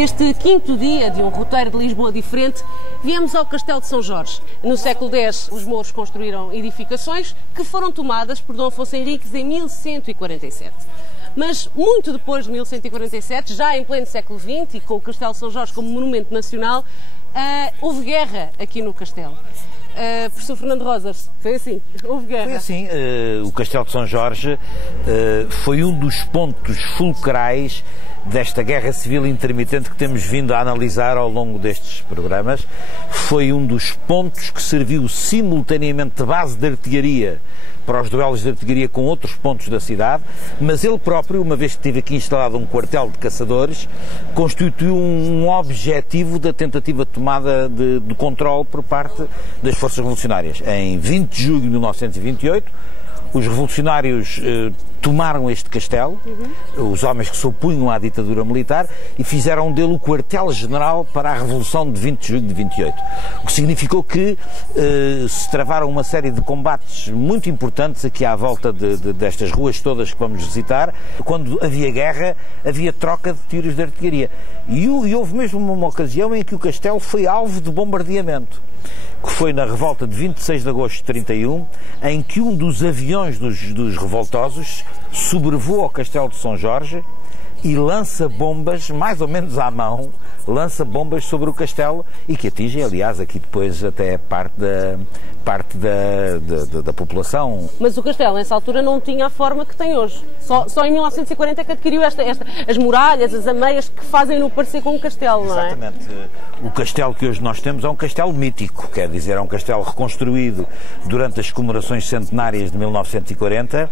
Neste quinto dia de um roteiro de Lisboa diferente, viemos ao Castelo de São Jorge. No século X, os mouros construíram edificações que foram tomadas por Dom Afonso Henriques em 1147. Mas muito depois de 1147, já em pleno século XX e com o Castelo de São Jorge como monumento nacional, houve guerra aqui no castelo. Professor Fernando Rosas, foi assim? Houve guerra? Foi assim. O Castelo de São Jorge foi um dos pontos fulcrais desta guerra civil intermitente que temos vindo a analisar ao longo destes programas. Foi um dos pontos que serviu simultaneamente de base de artilharia para os duelos de artilharia com outros pontos da cidade, mas ele próprio, uma vez que teve aqui instalado um quartel de caçadores, constituiu um objetivo da tentativa de tomada de controle por parte das forças revolucionárias. Em 20 de julho de 1928, os revolucionários tomaram este castelo, os homens que se opunham à ditadura militar, e fizeram dele o quartel-general para a Revolução de 20 de julho de 28. O que significou que se travaram uma série de combates muito importantes aqui à volta destas ruas todas que vamos visitar. Quando havia guerra, havia troca de tiros de artilharia. E houve mesmo uma ocasião em que o castelo foi alvo de bombardeamento, que foi na revolta de 26 de agosto de 31, em que um dos aviões dos revoltosos sobrevoa ao Castelo de São Jorge e lança bombas, mais ou menos à mão, lança bombas sobre o castelo e que atingem, aliás, aqui depois até parte da população. Mas o castelo, nessa altura, não tinha a forma que tem hoje. Só em 1940 é que adquiriu as muralhas, as ameias que fazem-no parecer com um castelo, não é? Exatamente. O castelo que hoje nós temos é um castelo mítico, quer dizer, é um castelo reconstruído durante as comemorações centenárias de 1940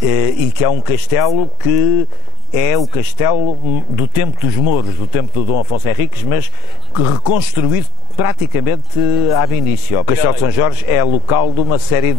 e que é um castelo que é o castelo do tempo dos mouros, do tempo do Dom Afonso Henriques, mas reconstruído praticamente ab início. O Castelo de São Jorge é local de uma série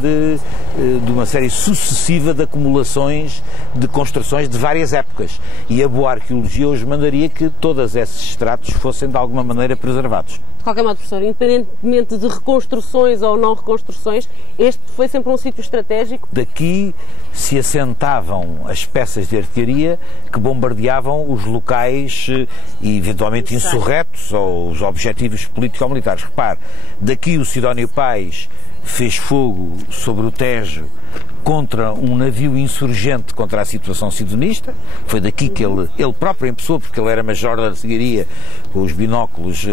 sucessiva de acumulações de construções de várias épocas. E a boa arqueologia hoje mandaria que todos esses estratos fossem de alguma maneira preservados. De qualquer modo, professor, independentemente de reconstruções ou não reconstruções, este foi sempre um sítio estratégico. Daqui se assentavam as peças de artilharia que bombardeavam os locais e eventualmente insurretos ou os objetivos político-militares. Repare, daqui o Sidónio Pais fez fogo sobre o Tejo contra um navio insurgente contra a situação sidonista. Foi daqui que ele próprio em pessoa, porque ele era major da artilharia, com os binóculos,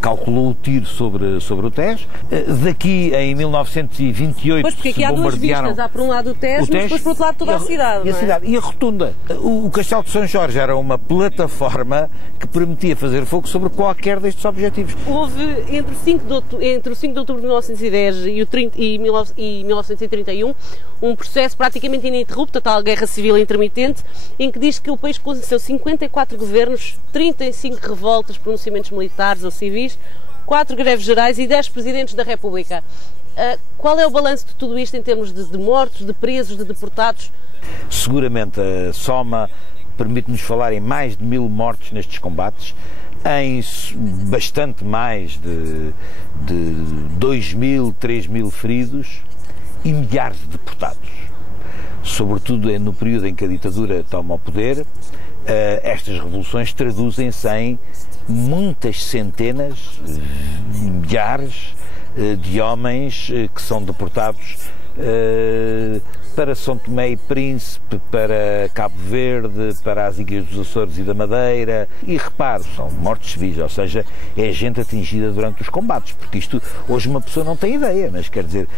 calculou o tiro sobre o Tejo. Daqui, em 1928, pois, porque aqui há duas vistas, há por um lado o Tejo, mas depois por outro lado toda a cidade. E a rotunda. O Castelo de São Jorge era uma plataforma que permitia fazer fogo sobre qualquer destes objetivos. Houve, entre o 5 de outubro de 1910 e 1931, um processo praticamente ininterrupto, a tal guerra civil intermitente, em que diz que o país conheceu 54 governos, 35 revoltas, pronunciamentos militares ou civis, 4 greves gerais e 10 presidentes da República. Qual é o balanço de tudo isto em termos de mortos, de presos, de deportados? Seguramente a soma permite-nos falar em mais de 1000 mortos nestes combates, em bastante mais de 2000, 3000 feridos e milhares de deportados. Sobretudo no período em que a ditadura toma o poder, estas revoluções traduzem-se em muitas centenas, milhares de homens que são deportados para São Tomé e Príncipe, para Cabo Verde, para as Ilhas dos Açores e da Madeira. E repare, são mortes civis, ou seja, é gente atingida durante os combates, porque isto hoje uma pessoa não tem ideia, mas quer dizer,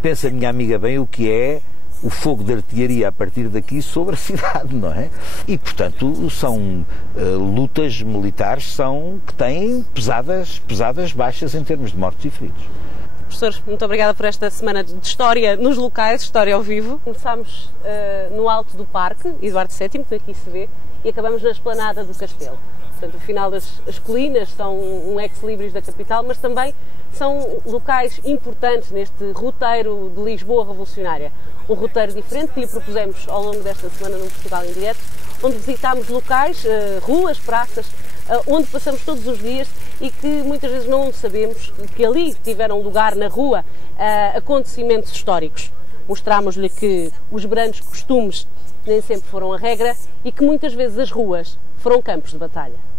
pensa, minha amiga, bem o que é o fogo de artilharia a partir daqui sobre a cidade, não é? E, portanto, são lutas militares que têm pesadas baixas em termos de mortos e feridos. Professor, muito obrigada por esta semana de história nos locais, história ao vivo. Começámos no alto do Parque Eduardo VII, que aqui se vê, e acabamos na esplanada do Castelo. Portanto, o final das colinas são um ex-libris da capital, mas também são locais importantes neste roteiro de Lisboa revolucionária. Um roteiro diferente que lhe propusemos ao longo desta semana no Portugal em Direto, onde visitámos locais, ruas, praças, onde passamos todos os dias e que muitas vezes não sabemos que ali tiveram lugar na rua acontecimentos históricos. Mostrámos-lhe que os grandes costumes nem sempre foram a regra e que muitas vezes as ruas foram campos de batalha.